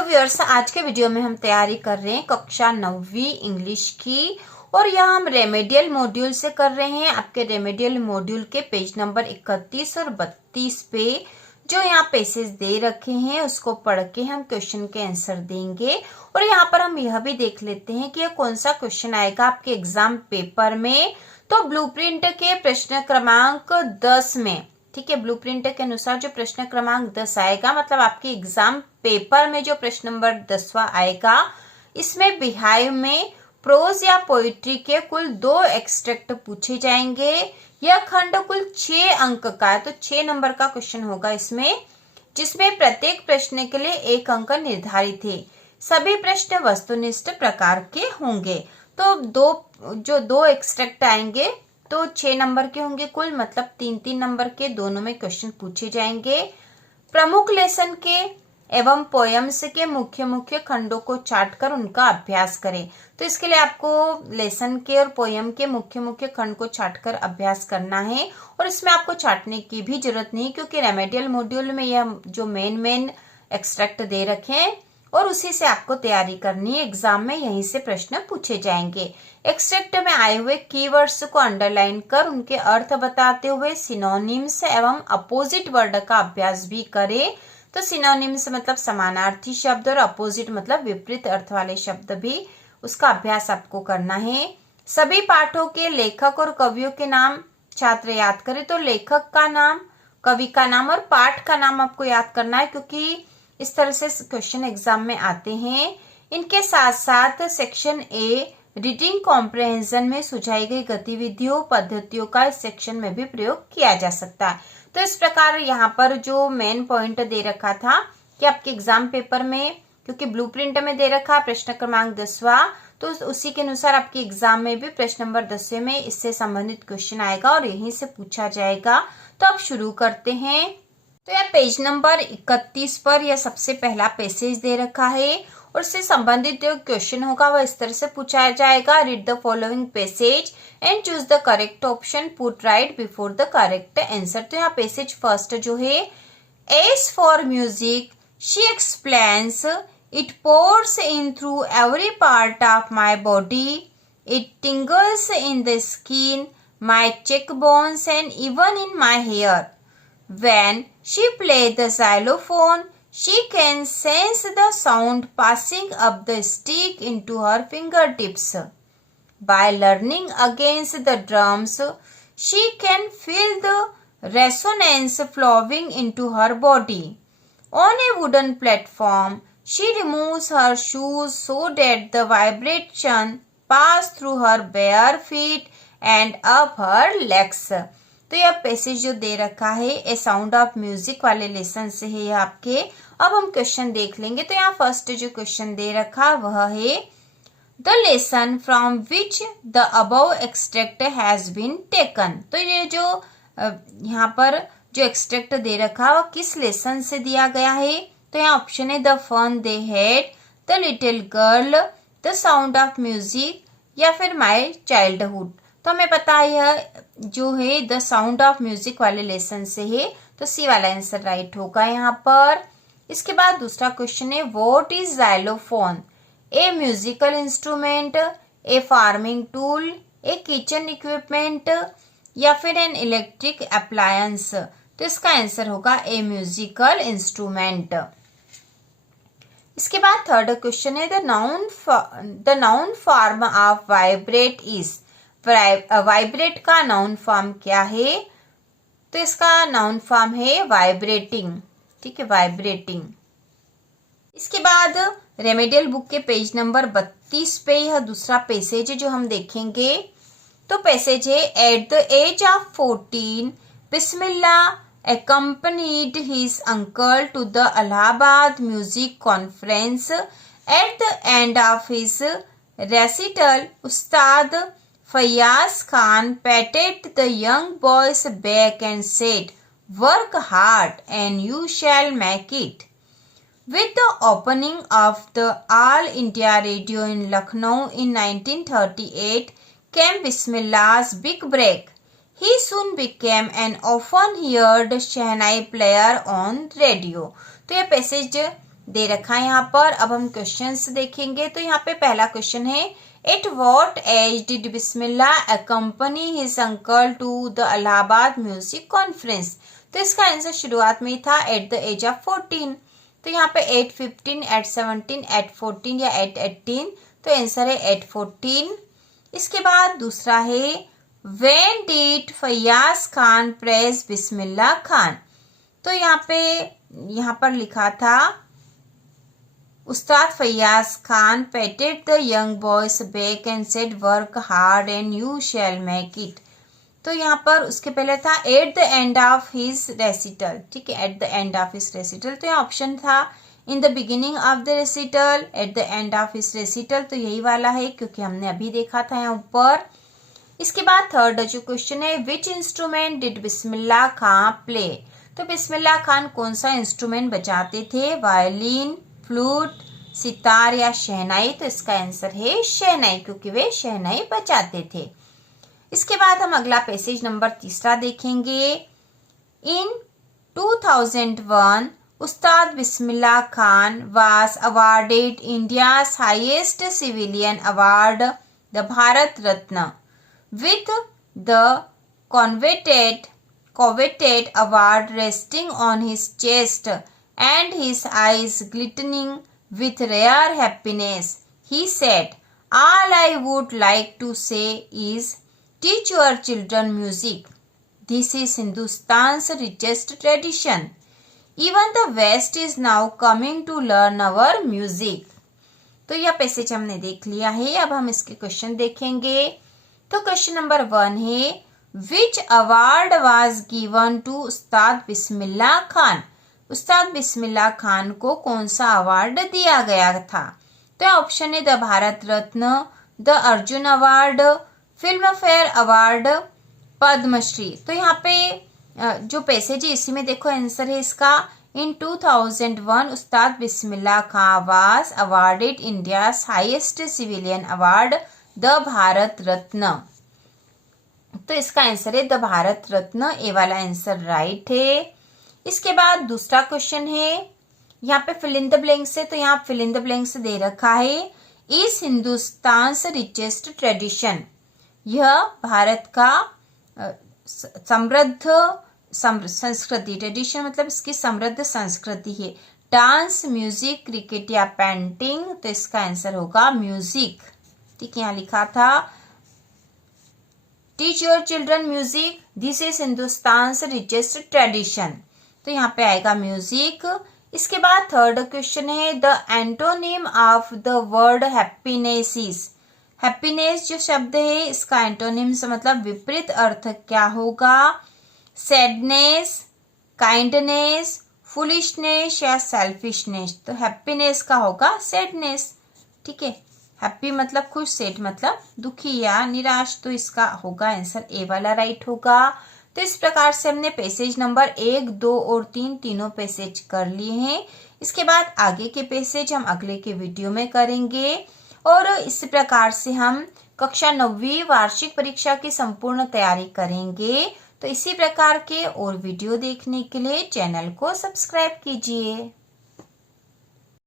Hello viewers, आज के video में हम तैयारी कर रहे हैं कक्षा 9वीं इंग्लिश की। और यह हम रेमेडियल मॉड्यूल से कर रहे हैं। आपके रेमेडियल मॉड्यूल के पेज नंबर 31 और 32 पे जो यहाँ पेसेज दे रखे हैं उसको पढ़ के हम क्वेश्चन के आंसर देंगे। और यहाँ पर हम यह भी देख लेते हैं कि यह कौन सा क्वेश्चन आएगा आपके एग्जाम पेपर में। तो ब्लूप्रिंट के प्रश्न क्रमांक 10 में, ठीक है, ब्लूप्रिंट के अनुसार जो प्रश्न क्रमांक 10 आएगा, मतलब आपके एग्जाम पेपर में जो प्रश्न नंबर 10वां आएगा, इसमें बिहाइव में प्रोज या पोइट्री के कुल 2 एक्सट्रैक्ट पूछे जाएंगे। यह खंड कुल 6 अंक का है, तो 6 नंबर का क्वेश्चन होगा इसमें, जिसमें प्रत्येक प्रश्न के लिए 1 अंक निर्धारित है। सभी प्रश्न वस्तुनिष्ठ प्रकार के होंगे। तो दो एक्सट्रैक्ट आएंगे तो 6 नंबर के होंगे कुल, मतलब 3-3 नंबर के दोनों में क्वेश्चन पूछे जाएंगे। प्रमुख लेसन के एवं पोयम्स के मुख्य मुख्य खंडों को चाट कर उनका अभ्यास करें। तो इसके लिए आपको लेसन के और पोयम के मुख्य मुख्य खंड को चाट कर अभ्यास करना है। और इसमें आपको चाटने की भी जरूरत नहीं, क्योंकि रेमेडियल मॉड्यूल में यह जो मेन एक्सट्रैक्ट दे रखे हैं और उसी से आपको तैयारी करनी है। एग्जाम में यहीं से प्रश्न पूछे जाएंगे। एक्सट्रैक्ट में आए हुए कीवर्ड्स को अंडरलाइन कर उनके अर्थ बताते हुए सिनोनिम्स एवं अपोजिट वर्ड का अभ्यास भी करें। तो सिनोनिम्स मतलब समानार्थी शब्द और अपोजिट मतलब विपरीत अर्थ वाले शब्द भी, उसका अभ्यास आपको करना है। सभी पाठों के लेखक और कवियों के नाम छात्र याद करें। तो लेखक का नाम, कवि का नाम और पाठ का नाम आपको याद करना है, क्योंकि इस तरह से क्वेश्चन एग्जाम में आते हैं। इनके साथ साथ सेक्शन ए रीडिंग कॉम्प्रहेंशन में सुझाई गई गतिविधियों पद्धतियों का इस सेक्शन में भी प्रयोग किया जा सकता है। तो इस प्रकार यहाँ पर जो मेन पॉइंट दे रखा था कि आपके एग्जाम पेपर में, क्योंकि ब्लूप्रिंट में दे रखा प्रश्न क्रमांक 10वां, तो उसी के अनुसार आपके एग्जाम में भी प्रश्न नंबर 10वें में इससे संबंधित क्वेश्चन आएगा और यहीं से पूछा जाएगा। तो अब शुरू करते हैं। तो यह पेज नंबर 31 पर यह सबसे पहला पैसेज दे रखा है और उससे संबंधित जो क्वेश्चन होगा वह इस तरह से पूछा जाएगा। Read the following passage and choose the correct option, put right before the correct answer. तो यहाँ पैसेज फर्स्ट जो है, as for music she explains it pours in through every part of my body, it tingles in the skin, my cheek bones and even in my hair. When she plays the xylophone, she can sense the sound passing up the stick into her fingertips. By learning against the drums, she can feel the resonance flowing into her body. On a wooden platform, she removes her shoes so that the vibration pass through her bare feet and up her legs. तो यह passage जो दे रखा है ए sound of music वाले lesson से है यह आपके। अब हम क्वेश्चन देख लेंगे। तो यहाँ फर्स्ट जो क्वेश्चन दे रखा वह है, the lesson from which the above extract has been taken. तो ये जो यहाँ पर जो एक्सट्रैक्ट दे रखा वह किस लेसन से दिया गया है। तो यहाँ ऑप्शन है the fun they had, the little girl, the sound of music या फिर माई चाइल्डहुड। तो हमें पता है यह जो है द साउंड ऑफ म्यूजिक वाले लेसन से है, तो सी वाला आंसर राइट होगा यहाँ पर। इसके बाद दूसरा क्वेश्चन है, what is xylophone? A musical instrument, A farming tool, A kitchen equipment या फिर एन इलेक्ट्रिक अप्लायंस। तो इसका आंसर होगा ए म्यूजिकल इंस्ट्रूमेंट। इसके बाद थर्ड क्वेश्चन है, the noun form of vibrate is. Vibrate का नाउन फॉर्म क्या है? तो इसका नाउन फॉर्म है वाइब्रेटिंग, ठीक है, वाइब्रेटिंग। इसके बाद रेमेडियल बुक के पेज नंबर 32 पे यह दूसरा पैसेज है जो हम देखेंगे। तो पैसेज है, at the age of 14 Bismillah accompanied his uncle to the Allahabad music conference. At the end of his recital, Ustad Fayaz Khan patted the young boy's back and said, "Work hard and you shall make it." With the opening of the All India Radio in Lucknow in 1938 came Bismillah's big break. He soon became an often heard Shehnai player on radio. तो ये passage दे रखा है यहाँ पर। अब हम questions देखेंगे। तो यहाँ पे पहला क्वेश्चन है, at what age did Bismillah accompany his uncle to the Allahabad music conference. तो इसका आंसर शुरुआत में ही था एट द एज ऑफ 14। तो यहाँ पे 8, 15, 8, 17, 8, 14 या 8, 18, तो आंसर है 8, 14। इसके बाद दूसरा है, when did Faiyaz Khan praise Bismillah Khan. तो यहाँ पर लिखा था, Ustad Faiyaz Khan patted the young boys back and said work hard and you shall make it. तो यहाँ पर उसके पहले था at the end of his recital. ठीक है, at the end of his recital. तो यहाँ ऑप्शन था in the beginning of the recital, at the end of his recital. तो यही वाला है क्योंकि हमने अभी देखा था यहाँ ऊपर। इसके बाद थर्ड जो क्वेश्चन है, which instrument did Bismillah Khan play. तो बिस्मिल्लाह खान कौन सा इंस्ट्रूमेंट बजाते थे, वायलिन, फ्लूट, सितार या शहनाई। तो इसका आंसर है शहनाई, क्योंकि वे शहनाई बजाते थे। इसके बाद हम अगला पैसेज नंबर तीसरा देखेंगे। In 2001 Ustad Bismillah Khan was awarded India's highest civilian award the Bharat Ratna with the coveted award resting on his chest and his eyes glistening with rare happiness. He said, all I would like to say is, teach your children music. This is Hindustan's richest tradition. Even the West is now coming to learn our music. तो यह passage हमने देख लिया है। अब हम इसके question देखेंगे। तो क्वेश्चन नंबर 1 है, which award was given to Ustad Bismillah Khan. उस्ताद बिस्मिल्लाह खान को कौन सा अवार्ड दिया गया था। तो ऑप्शन है the Bharat Ratna, the Arjuna award, Filmfare award, Padma Shri. तो यहाँ पे जो पैसेज है इसी में देखो आंसर है इसका। In 2001 Ustad Bismillah Khan was awarded India's highest civilian award the Bharat Ratna. तो इसका आंसर है द भारत रत्न, ए वाला आंसर राइट है। इसके बाद दूसरा क्वेश्चन है, यहाँ पे फिल इन द ब्लैंक्स है। तो यहाँ फिल इन द ब्लैंक्स दे रखा है, इज हिंदुस्तान रिचेस्ट ट्रेडिशन। यह भारत का समृद्ध संस्कृति, ट्रेडिशन मतलब इसकी समृद्ध संस्कृति है। डांस, म्यूजिक, क्रिकेट या पेंटिंग। तो इसका आंसर होगा म्यूजिक। ठीक है, यहाँ लिखा था teach your children music, this is Hindustan's richest tradition. तो यहाँ पे आएगा म्यूजिक। इसके बाद थर्ड क्वेश्चन है, the antonym of the word happiness is. Happiness जो शब्द है इसका एंटोनिम से मतलब विपरीत अर्थ क्या होगा, सैडनेस, काइंडनेस, फुलिशनेस या सेल्फिशनेस। तो हैप्पीनेस का होगा सैडनेस। ठीक है, हैप्पी मतलब खुश, सैड मतलब दुखी या निराश। तो इसका होगा आंसर ए वाला राइट होगा। तो इस प्रकार से हमने पैसेज नंबर 1, 2 और 3 तीनों पैसेज कर लिए हैं। इसके बाद आगे के पैसेज हम अगले के वीडियो में करेंगे। और इस प्रकार से हम कक्षा 9वीं वार्षिक परीक्षा की संपूर्ण तैयारी करेंगे। तो इसी प्रकार के और वीडियो देखने के लिए चैनल को सब्सक्राइब कीजिए।